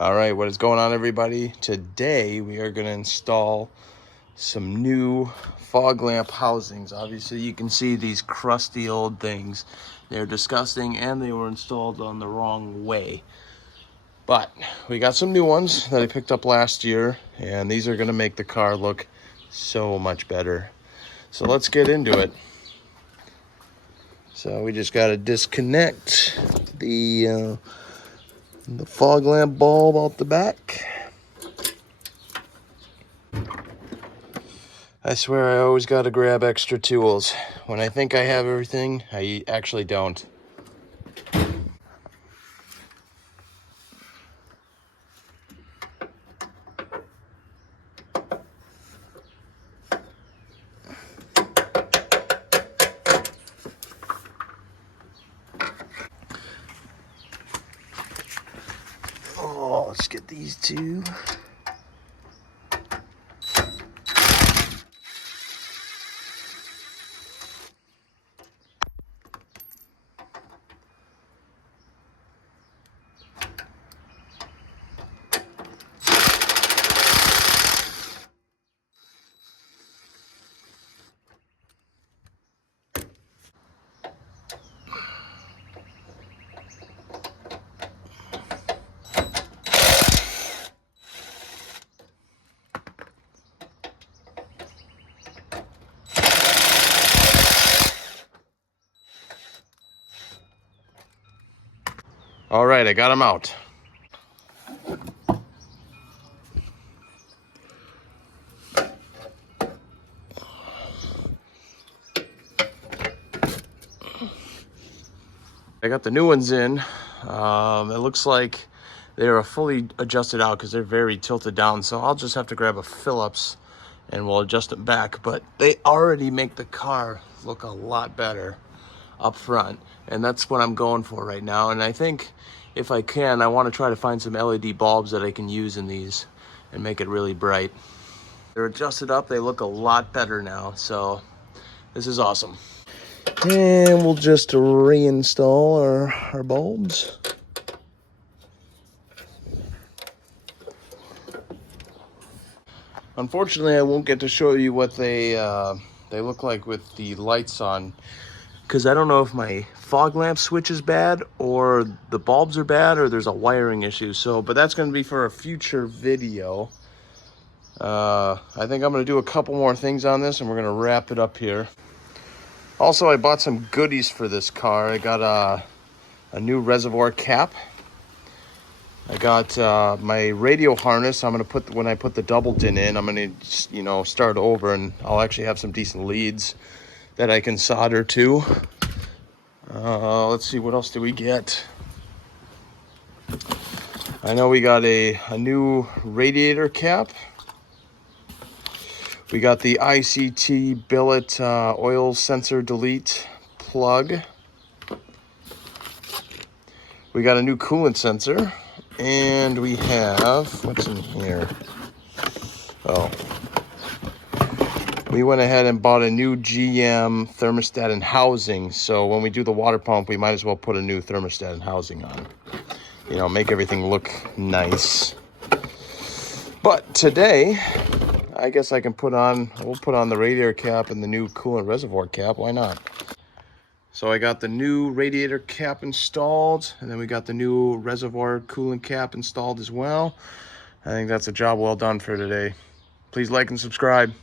All right, what is going on, everybody? Today we are going to install some new fog lamp housings. Obviously you can see these crusty old things. They're disgusting and they were installed on the wrong way. But we got some new ones that I picked up last year, and these are going to make the car look so much better. So let's get into it. So we just got to disconnect the fog lamp bulb out the back. I swear I always got to grab extra tools. When I think I have everything, I actually don't. Oh, let's get these two. All right, I got them out. I got the new ones in. It looks like they're fully adjusted out because they're very tilted down. So I'll just have to grab a Phillips and we'll adjust them back. But they already make the car look a lot better up front. And that's what I'm going for right now. And I think if I can, I want to try to find some LED bulbs that I can use in these and make it really bright. They're adjusted up. They look a lot better now. So this is awesome. And we'll just reinstall our bulbs. Unfortunately, I won't get to show you what they look like with the lights on, because I don't know if my fog lamp switch is bad or the bulbs are bad or there's a wiring issue. So, but that's going to be for a future video. I think I'm going to do a couple more things on this and we're going to wrap it up here. Also, I bought some goodies for this car. I got a new reservoir cap. I got my radio harness. I'm gonna put, when I put the double din in, I'm gonna, you know, start over, and I'll actually have some decent leads that I can solder to. Let's see, what else do we get? I know we got a new radiator cap. We got the ICT billet oil sensor delete plug. We got a new coolant sensor. And we have, what's in here? Oh. We went ahead and bought a new GM thermostat and housing. So when we do the water pump, we might as well put a new thermostat and housing on. You know, make everything look nice. But today, I guess I can we'll put on the radiator cap and the new coolant reservoir cap. Why not? So I got the new radiator cap installed, and then we got the new reservoir coolant cap installed as well. I think that's a job well done for today. Please like and subscribe.